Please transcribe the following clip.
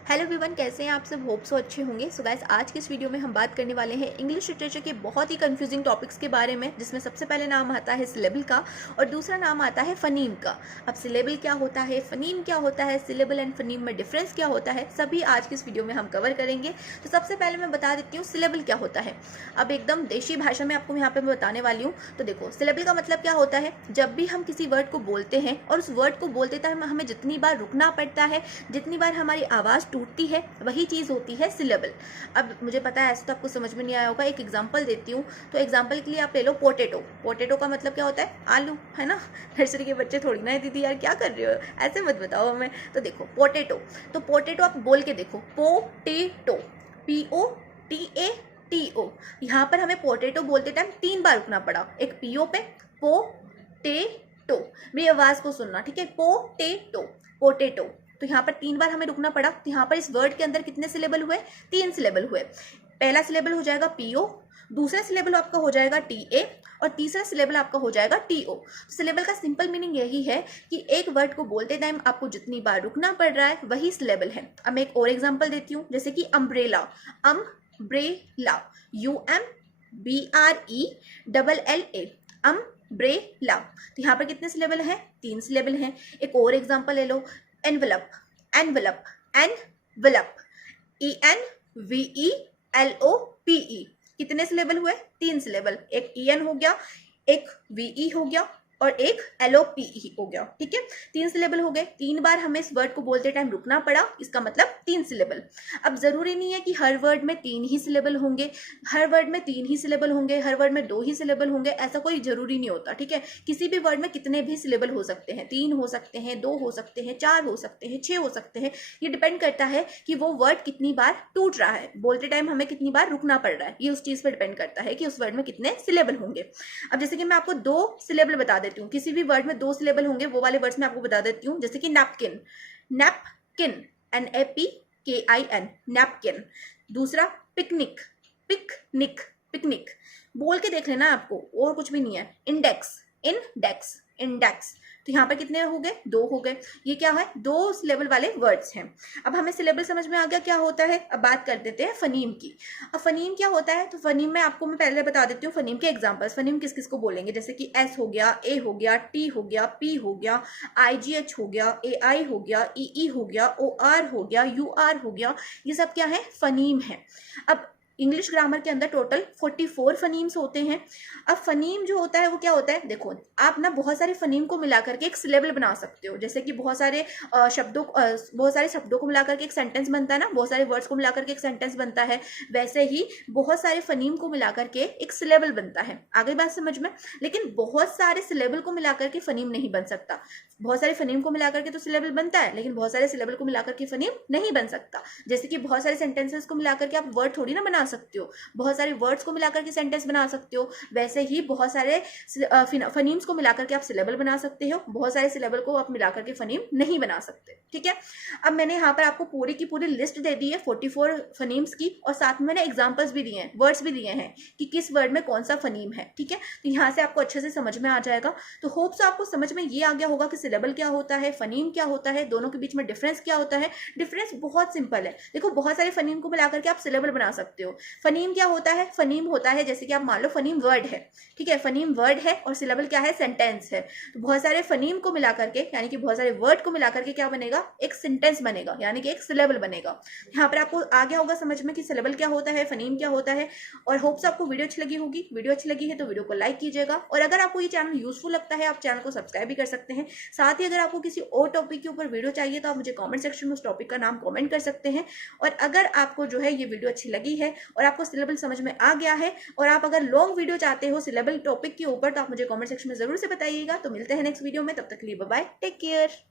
Hello everyone, कैसे हैं आप सब। होप सो अच्छे होंगे। सो गाइस, आज की इस वीडियो में हम बात करने वाले हैं इंग्लिश लिटरेचर के बहुत ही कंफ्यूजिंग टॉपिक्स के बारे में, जिसमें सबसे पहले नाम आता है सिलेबल का और दूसरा नाम आता है फनीम का। अब सिलेबल क्या होता है, फनीम क्या होता है, सिलेबल एंड फनीम में डिफरेंस क्या होता है, सभी आज की इस वीडियो में हम कवर करेंगे। तो सबसे पहले मैं बता देती हूँ सिलेबल क्या होता है। अब एकदम देशी भाषा में आपको यहाँ पे मैं बताने वाली हूँ। तो देखो, सिलेबल का मतलब क्या होता है, जब भी हम किसी वर्ड को बोलते हैं और उस वर्ड को बोलते टाइम हमें जितनी बार रुकना पड़ता है, जितनी बार हमारी आवाज़ टूटती है, वही चीज़ होती है सिलेबल। अब मुझे पता है ऐसे तो आपको समझ में नहीं आया होगा, एक एग्जांपल देती हूँ। तो एग्जांपल के लिए आप ले लो पोटैटो। पोटैटो का मतलब क्या होता है, आलू, है ना। नर्सरी के बच्चे थोड़ी ना है दीदी यार क्या कर रहे हो, ऐसे मत बताओ हमें। तो देखो पोटैटो, तो पोटैटो आप बोल के देखो, पोटेटो, POTATO। यहाँ पर हमें पोटैटो बोलते टाइम 3 बार रुकना पड़ा, एक PO पे, पोटेटो। मेरी आवाज़ को सुनना, ठीक है, पोटेटो, पोटेटो। तो यहाँ पर 3 बार हमें रुकना पड़ा। तो यहाँ पर इस वर्ड के अंदर कितने सिलेबल हुए, 3 सिलेबल हुए। पहला सिलेबल हो जाएगा PO, दूसरा सिलेबल आपका हो जाएगा TA और तीसरा सिलेबल आपका हो जाएगा TO। तो सिलेबल का सिंपल मीनिंग यही है कि एक वर्ड को बोलते टाइम आपको जितनी बार रुकना पड़ रहा है वही सिलेबल है। अब मैं एक और एग्जांपल देती हूँ, जैसे कि अम्ब्रेला, अम्ब्रेला, UMBRELLA, अम्ब्रेला। तो यहाँ पर कितने सिलेबल हैं, 3 सिलेबल हैं। एक और एग्जांपल ले लो, एनवलप, एनवलप, एनवलप, ENVELOPE। कितने सिलेबल हुए, 3 सिलेबल। एक EN हो गया, एक VE हो गया और एक LOPE हो गया, ठीक है। 3 सिलेबल हो गए। 3 बार हमें इस वर्ड को बोलते टाइम रुकना पड़ा, इसका मतलब 3 सिलेबल। अब जरूरी नहीं है कि हर वर्ड में 3 ही सिलेबल होंगे, हर वर्ड में 3 ही सिलेबल होंगे, हर वर्ड में 2 ही सिलेबल होंगे, ऐसा कोई जरूरी नहीं होता, ठीक है। किसी भी वर्ड में कितने भी सिलेबल हो सकते हैं, 3 हो सकते हैं, 2 हो सकते हैं, 4 हो सकते हैं, 6 हो सकते हैं। ये डिपेंड करता है कि वो वर्ड कितनी बार टूट रहा है, बोलते टाइम हमें कितनी बार रुकना पड़ रहा है। ये उस चीज पर डिपेंड करता है कि उस वर्ड में कितने सिलेबल होंगे। अब जैसे कि मैं आपको 2 सिलेबल बता देती हूँ, किसी भी वर्ड में 2 सिलेबल होंगे, वो वाले वर्ड्स मैं आपको बता देती हूँ। जैसे कि नैपकिन, नैपकिन, NAPKIN, नैपकिन। दूसरा पिकनिक, पिकनिक, पिकनिक। बोल के देख लेना आपको, और कुछ भी नहीं है। Index, index, index. तो यहाँ पर कितने हो गए, 2 हो गए। ये क्या है, 2 सिलेबल वाले वर्ड्स हैं। अब हमें सिलेबल समझ में आ गया क्या होता है। अब बात कर देते हैं फनीम की। अब फनीम क्या होता है, तो फनीम में आपको मैं पहले बता देती हूँ फनीम के एग्जांपल्स। फनीम किस किस को बोलेंगे, जैसे कि S हो गया, A हो गया, T हो गया, P हो गया, IGH हो गया, AI हो गया, EE हो गया, OR हो गया, UR हो गया। ये सब क्या है, फनीम है। अब इंग्लिश ग्रामर के अंदर टोटल 44 फनीम्स होते हैं। अब फनीम जो होता है वो क्या होता है, देखो आप ना बहुत सारे फनीम को मिला करके एक सिलेबल बना सकते हो। जैसे कि बहुत सारे शब्दों को मिला करके एक सेंटेंस बनता है ना, बहुत सारे वर्ड्स को मिला करके एक सेंटेंस बनता है, वैसे ही बहुत सारे फनीम को मिला करके एक सिलेबल बनता है। आ गई बात समझ में। लेकिन बहुत सारे सिलेबल को मिला करके फनीम नहीं बन सकता। बहुत सारे फनीम को मिला करके तो सिलेबल बनता है, लेकिन बहुत सारे सिलेबल को मिला करके फनीम नहीं बन सकता। जैसे कि बहुत सारे सेंटेंसेस को मिला करके आप वर्ड थोड़ी ना बना सकते हो, बहुत सारे वर्ड्स को मिलाकर के सेंटेंस बना सकते हो। वैसे ही बहुत सारे फनीम्स को मिलाकर के आप सिलेबल बना सकते हो, बहुत सारे सिलेबल को आप मिलाकर के फनीम नहीं बना सकते, ठीक है। अब मैंने यहाँ पर आपको पूरी की पूरी लिस्ट दे दी है 44 फनीम्स की, और साथ में मैंने एग्जाम्पल्स भी दिए हैं, वर्ड्स भी दिए हैं कि किस वर्ड में कौन सा फनीम है, ठीक है। तो यहाँ से आपको अच्छे से समझ में आ जाएगा। तो होप सो आपको समझ में ये आ गया होगा कि सिलेबल क्या होता है, फनीम क्या होता है, दोनों के बीच में डिफरेंस क्या होता है। डिफरेंस बहुत सिंपल है। देखो, बहुत सारे फनीम को मिलाकर के आप सिलेबल बना सकते हो। फनीम क्या होता है, फनीम होता है जैसे कि आप मान लो फनीम वर्ड है, ठीक है, फनीम वर्ड है और सिलेबल क्या है, सेंटेंस है। तो बहुत सारे फनीम को मिलाकर के, यानी कि बहुत सारे वर्ड को मिलाकर के क्या बनेगा, एक सेंटेंस बनेगा, यानी कि एक सिलेबल बनेगा। यहाँ पर आपको आ गया होगा समझ में कि सिलेबल क्या होता है, फनीम क्या होता है। और होप्स आपको वीडियो अच्छी लगी होगी। वीडियो अच्छी लगी है तो वीडियो को लाइक कीजिएगा, और अगर आपको ये चैनल यूजफुल लगता है आप चैनल को सब्सक्राइब भी कर सकते हैं। साथ ही अगर आपको किसी और टॉपिक के ऊपर वीडियो चाहिए तो आप मुझे कॉमेंट सेक्शन में उस टॉपिक का नाम कॉमेंट कर सकते हैं। और अगर आपको जो है ये वीडियो अच्छी लगी है और आपको सिलेबल समझ में आ गया है, और आप अगर लॉन्ग वीडियो चाहते हो सिलेबल टॉपिक के ऊपर, तो आप मुझे कमेंट सेक्शन में जरूर से बताइएगा। तो मिलते हैं नेक्स्ट वीडियो में, तब तक के लिए बाय बाय, टेक केयर।